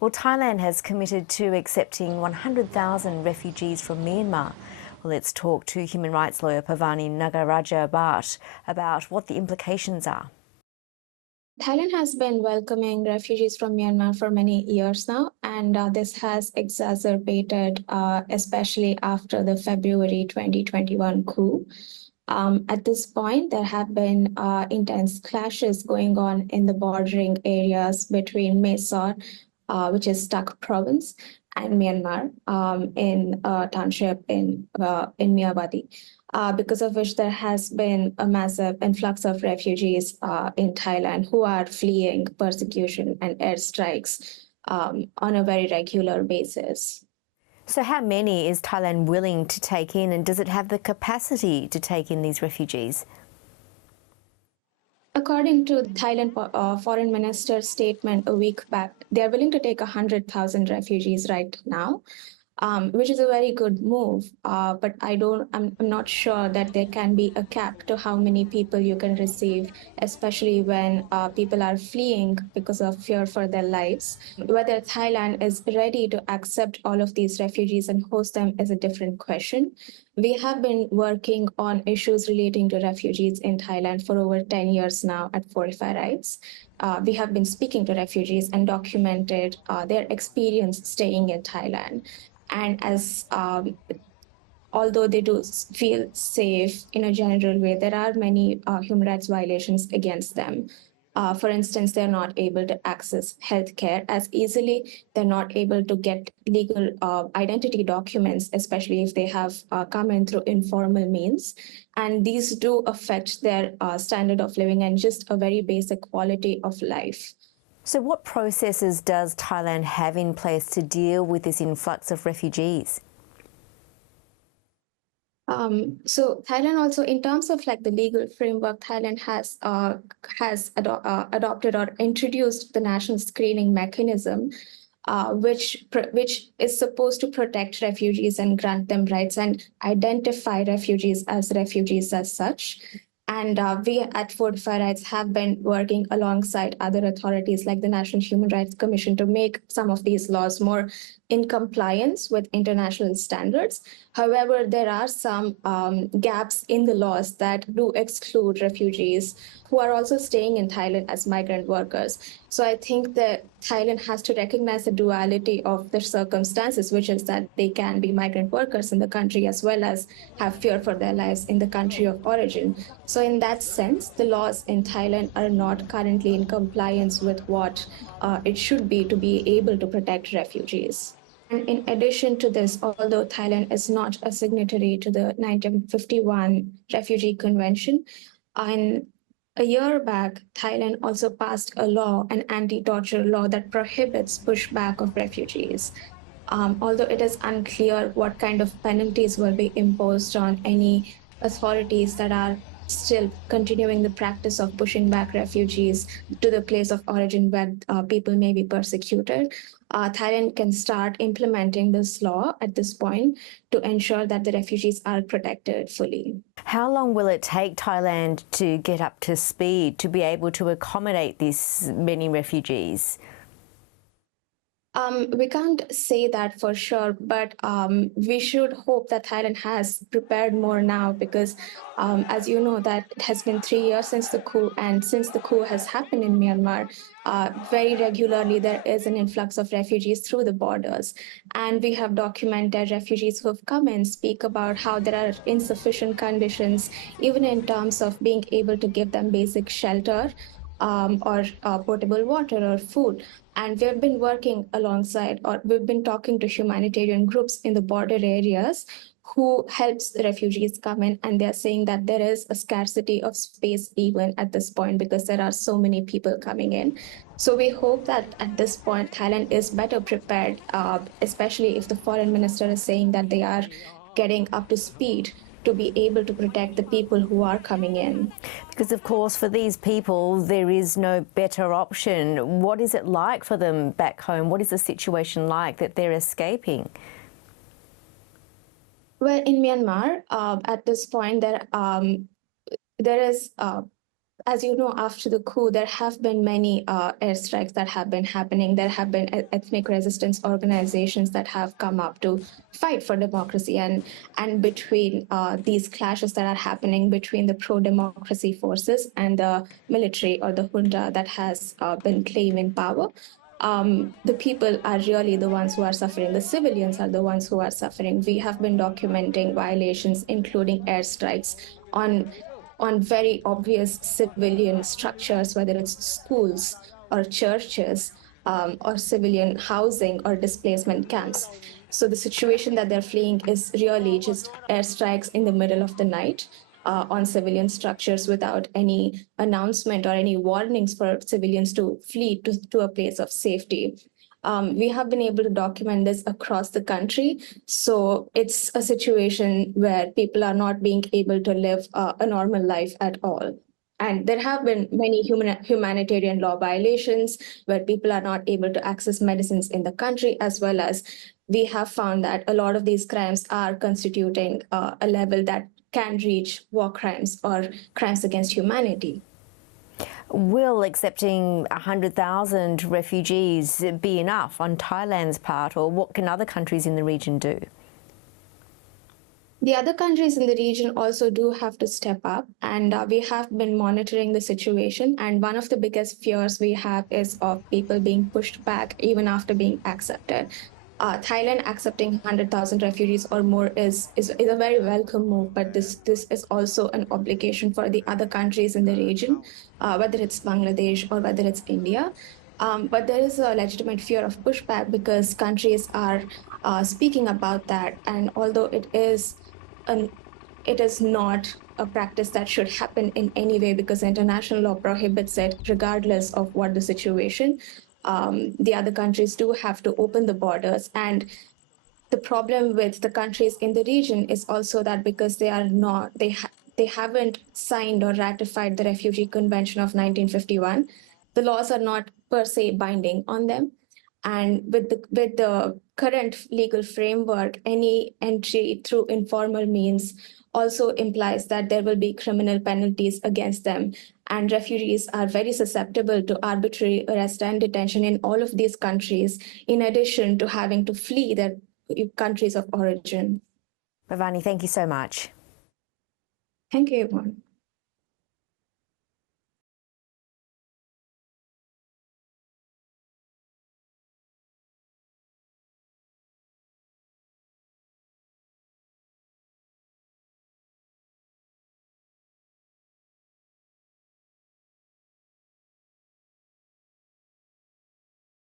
Well, Thailand has committed to accepting 100,000 refugees from Myanmar. Well, let's talk to human rights lawyer Pavani Nagaraja Bhat about what the implications are. Thailand has been welcoming refugees from Myanmar for many years now, and this has exacerbated, especially after the February 2021 coup. At this point, there have been intense clashes going on in the bordering areas between Mysore, which is Tak province, and Myanmar in a township in Myawaddy. Because of which there has been a massive influx of refugees in Thailand who are fleeing persecution and airstrikes on a very regular basis. So how many is Thailand willing to take in, and does it have the capacity to take in these refugees? According to the Thailand foreign minister's statement a week back, they are willing to take 100,000 refugees right now, which is a very good move. But I'm not sure that there can be a cap to how many people you can receive, especially when people are fleeing because of fear for their lives. Whether Thailand is ready to accept all of these refugees and host them is a different question. We have been working on issues relating to refugees in Thailand for over 10 years now at Fortify Rights. We have been speaking to refugees and documented their experience staying in Thailand. And as although they do feel safe in a general way, there are many human rights violations against them. For instance, they're not able to access healthcare as easily. They're not able to get legal identity documents, especially if they have come in through informal means. And these do affect their standard of living and just a very basic quality of life. So what processes does Thailand have in place to deal with this influx of refugees? So Thailand also, in terms of like the legal framework, Thailand has adopted or introduced the national screening mechanism, which is supposed to protect refugees and grant them rights and identify refugees as such. And we at Fortify Rights have been working alongside other authorities like the National Human Rights Commission to make some of these laws more in compliance with international standards. However, there are some gaps in the laws that do exclude refugees who are also staying in Thailand as migrant workers. So I think that Thailand has to recognize the duality of the circumstances, which is that they can be migrant workers in the country as well as have fear for their lives in the country of origin. So in that sense, the laws in Thailand are not currently in compliance with what it should be to be able to protect refugees. And in addition to this, although Thailand is not a signatory to the 1951 Refugee Convention, in a year back, Thailand also passed a law, an anti-torture law that prohibits pushback of refugees. Although it is unclear what kind of penalties will be imposed on any authorities that are still continuing the practice of pushing back refugees to the place of origin where people may be persecuted. Thailand can start implementing this law at this point to ensure that the refugees are protected fully. How long will it take Thailand to get up to speed to be able to accommodate this many refugees? We can't say that for sure, but we should hope that Thailand has prepared more now because, as you know, that it has been 3 years since the coup, and since the coup has happened in Myanmar, very regularly there is an influx of refugees through the borders. And we have documented refugees who have come and speak about how there are insufficient conditions, even in terms of being able to give them basic shelter or potable water or food. And we've been working alongside, or we've been talking to humanitarian groups in the border areas who helps the refugees come in, and they're saying that there is a scarcity of space even at this point because there are so many people coming in. So we hope that at this point, Thailand is better prepared, especially if the foreign minister is saying that they are getting up to speed to be able to protect the people who are coming in. Because, of course, for these people, there is no better option. What is it like for them back home? What is the situation like that they're escaping? Well, in Myanmar, at this point, there is as you know, after the coup, there have been many airstrikes that have been happening. There have been ethnic resistance organizations that have come up to fight for democracy. And between these clashes that are happening between the pro-democracy forces and the military or the junta that has been claiming power, the people are really the ones who are suffering. The civilians are the ones who are suffering. We have been documenting violations, including airstrikes on very obvious civilian structures, whether it's schools or churches or civilian housing or displacement camps. So the situation that they're fleeing is really just airstrikes in the middle of the night on civilian structures without any announcement or any warnings for civilians to flee to a place of safety. We have been able to document this across the country. So it's a situation where people are not being able to live a normal life at all. And there have been many humanitarian law violations where people are not able to access medicines in the country, as well as we have found that a lot of these crimes are constituting a level that can reach war crimes or crimes against humanity. Will accepting 100,000 refugees be enough on Thailand's part, or what can other countries in the region do? The other countries in the region also do have to step up, and we have been monitoring the situation. And one of the biggest fears we have is of people being pushed back even after being accepted. Thailand accepting 100,000 refugees or more is a very welcome move, but this is also an obligation for the other countries in the region, whether it's Bangladesh or whether it's India. But there is a legitimate fear of pushback because countries are speaking about that. And although it is not a practice that should happen in any way because international law prohibits it, regardless of what the situation. The other countries do have to open the borders. And the problem with the countries in the region is also that because they haven't signed or ratified the Refugee Convention of 1951, the laws are not per se binding on them. And with the current legal framework, any entry through informal means also implies that there will be criminal penalties against them. And refugees are very susceptible to arbitrary arrest and detention in all of these countries, in addition to having to flee their countries of origin. Pavani, thank you so much. Thank you, Yvonne.